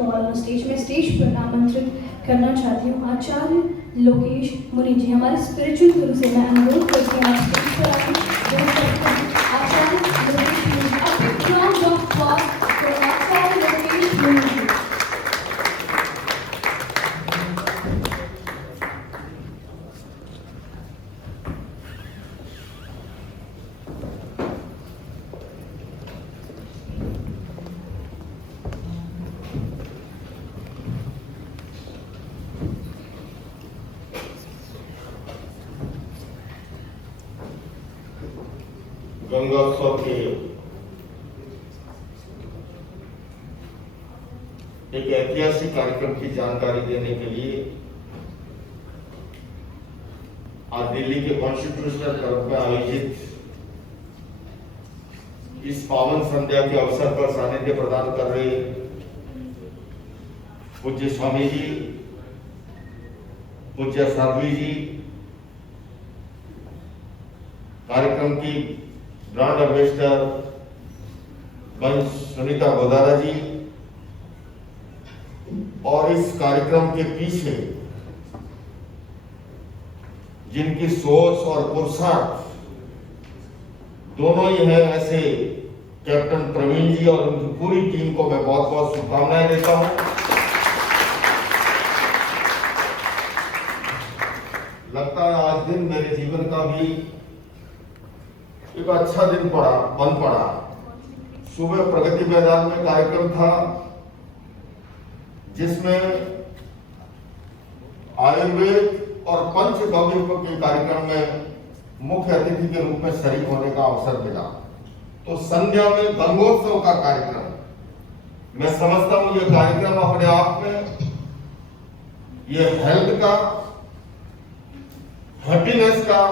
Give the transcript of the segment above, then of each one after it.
और स्टेज में स्टेज पर आमंत्रित करना चाहती हूँ आचार्य लोकेश मुनि जी। हमारे स्पिरिचुअल गुरु से मैं अनुरोध करती हूँ आप स्टेज पर आए। आचार्य लोकेश मुनि जी, a round of applause for आचार्य लोकेश मुनि जी। गंगोत्सव के एक ऐतिहासिक कार्यक्रम की जानकारी देने के लिए आज दिल्ली के कॉन्स्टिट्यूशनल क्लब में आयोजित इस पावन संध्या के अवसर पर सानिध्य प्रदान कर रहे पूज्य स्वामी जी, पूज्य साध्वी जी, कार्यक्रम की ब्रांड एम्बेसडर वंश सुनीता गोदारा जी और इस कार्यक्रम के पीछे जिनकी सोच और पुरुषार्थ दोनों ही है, ऐसे कैप्टन प्रवीण जी और उनकी पूरी टीम को मैं बहुत बहुत शुभकामनाएं देता हूं। लगता है आज दिन मेरे जीवन का भी एक अच्छा दिन बन पड़ा। सुबह प्रगति मैदान में कार्यक्रम था जिसमें आयुर्वेद और पंचगव्य के कार्यक्रम में मुख्य अतिथि के रूप में शरीक होने का अवसर मिला। तो संध्या में गंगोत्सव का कार्यक्रम, मैं समझता हूं यह कार्यक्रम अपने आप में ये हेल्थ का, हैप्पीनेस का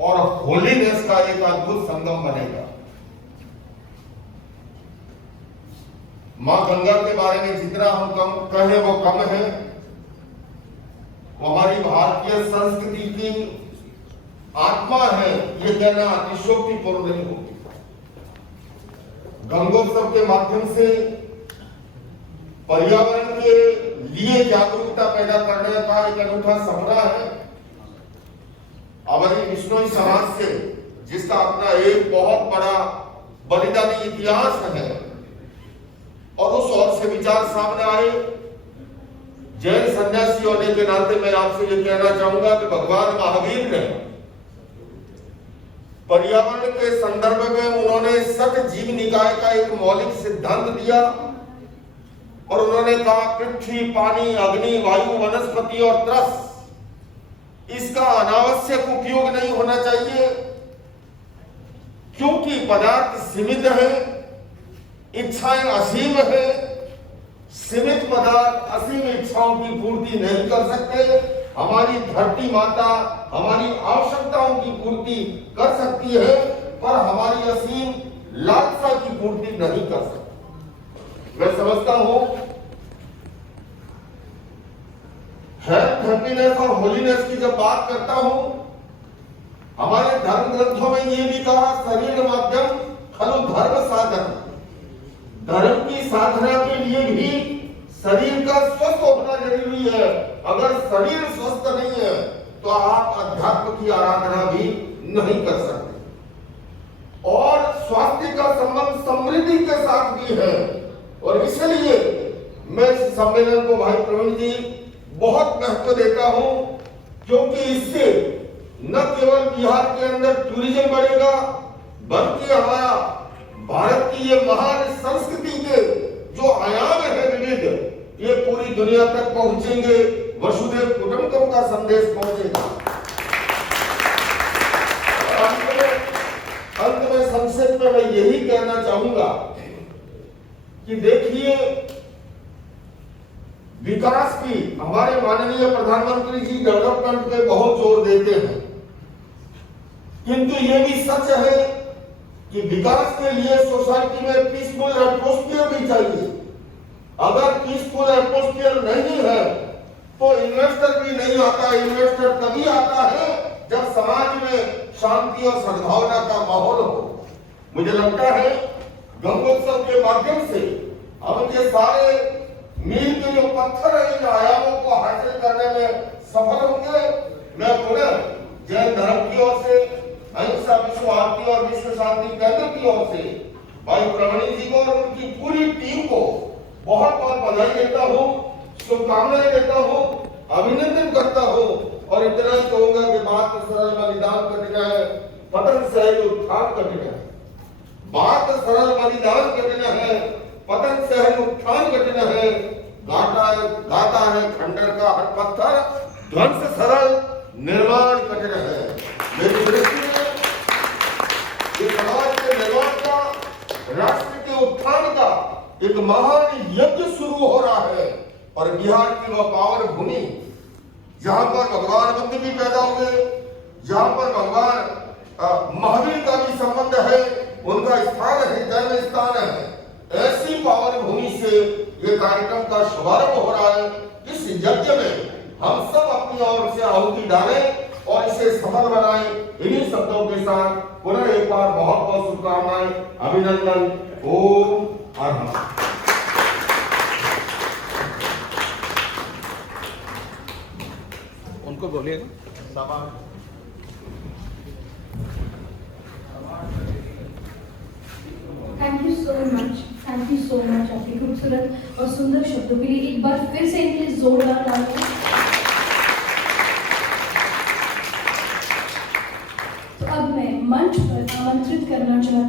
और होलीनेस का एक अद्भुत संगम बनेगा। मां गंगा के बारे में जितना हम कम कहें वो कम है। वो हमारी भारतीय संस्कृति की आत्मा है, ये कहना अतिशयोक्तिपूर्ण नहीं होगी। गंगोत्सव के माध्यम से पर्यावरण के लिए जागरूकता पैदा करने का एक अनूठा सपना है। हमारी विश्नोई समाज से, जिसका अपना एक बहुत बड़ा बलिदानी इतिहास है, और उस ओर से विचार सामने आए। जैन सन्यासी होने के नाते मैं आपसे ये कहना चाहूंगा कि भगवान महावीर ने पर्यावरण के संदर्भ में उन्होंने सठ जीव निकाय का एक मौलिक सिद्धांत दिया और उन्होंने कहा पृथ्वी, पानी, अग्नि, वायु, वनस्पति और त्रस, इसका अनावश्यक उपयोग नहीं होना चाहिए, क्योंकि पदार्थ सीमित है, इच्छाएं असीम है। सीमित पदार्थ असीम इच्छाओं की पूर्ति नहीं कर सकते। हमारी धरती माता हमारी आवश्यकताओं की पूर्ति कर सकती है, पर हमारी असीम लालसा की पूर्ति नहीं कर सकती। मैं समझता हूं हेल्थ, हैप्पीनेस और होलीनेस की जब बात करता हूं, हमारे धर्म ग्रंथों में ये भी कहा शरीर माध्यम खलु धर्म साधन। धर्म की साधना के लिए भी शरीर का स्वस्थ होना जरूरी है। अगर शरीर स्वस्थ नहीं है तो आप अध्यात्म की आराधना भी नहीं कर सकते। और स्वास्थ्य का संबंध समृद्धि के साथ भी है, और इसलिए मैं इस सम्मेलन को भाई प्रवीण जी बहुत महत्व देता हूं, क्योंकि इससे न केवल बिहार के अंदर टूरिज्म बढ़ेगा, बल्कि हमारा भारत की ये महान संस्कृति के जो आयाम है विविध, ये पूरी दुनिया तक पहुंचेंगे। वसुधैव कुटुंबकम का संदेश पहुंचेगा। अंत में संक्षेप में मैं यही कहना चाहूंगा कि देखिए, विकास की हमारे माननीय प्रधानमंत्री जी डेवलपमेंट पे बहुत जोर देते हैं, किंतु ये भी सच है कि विकास के लिए सोसाइटी में पीसफुल एटमॉस्फेयर भी चाहिए। अगर पीसफुल एटमॉस्फेयर नहीं है तो इन्वेस्टर भी नहीं आता। इन्वेस्टर तभी आता है जब समाज में शांति और सद्भावना का माहौल हो। मुझे लगता है गंगोत्सव के माध्यम से हम ये सारे मील के जो पत्थर है इन आयामों को हासिल करने में सफल होंगे। मैं पुनः जैन धर्म की ओर से, अहिंसा विश्व आरती और विश्व शांति केंद्र की ओर से भाई प्रवीण जी को और उनकी पूरी टीम को बहुत बहुत बधाई देता हूँ, शुभकामनाएं देता हूँ, अभिनंदन करता हूँ और इतना ही कहूंगा कि बात सरल बलिदान कठिन है, पतन सहज उत्थान कठिन है। बात सरल बलिदान कठिन है, पतन सहज उत्थान कठिन है। गाता है खंडर का हर पत्थर, ध्वंस सरल निर्माण कठिन है। मेरी दृष्टि में ये समाज के निर्माण का, राष्ट्र के उत्थान का एक महान यज्ञ शुरू हो रहा है और बिहार की वह पावन भूमि जहां पर भगवान बुद्ध भी पैदा हुए, जहां पर भगवान महावीर का भी संबंध है, उनका स्थान है, जन्म स्थान है। ऐसी पावन भूमि से ये कार्यक्रम का शुभारंभ हो रहा है। इस यज्ञ में हम सब अपनी ओर से आहुति डालें और इसे सफल बनाएं। इन्हीं शब्दों के साथ पुनः एक बार बहुत बहुत शुभकामनाएं, अभिनंदन। ओम हर उनको बोलिएगा। थैंक यू सो मच आपके खूबसूरत और सुंदर शब्दों के लिए। एक बार फिर से इनके जोरदार तालियां। तो अब मैं मंच पर आमंत्रित करना चाहती हूँ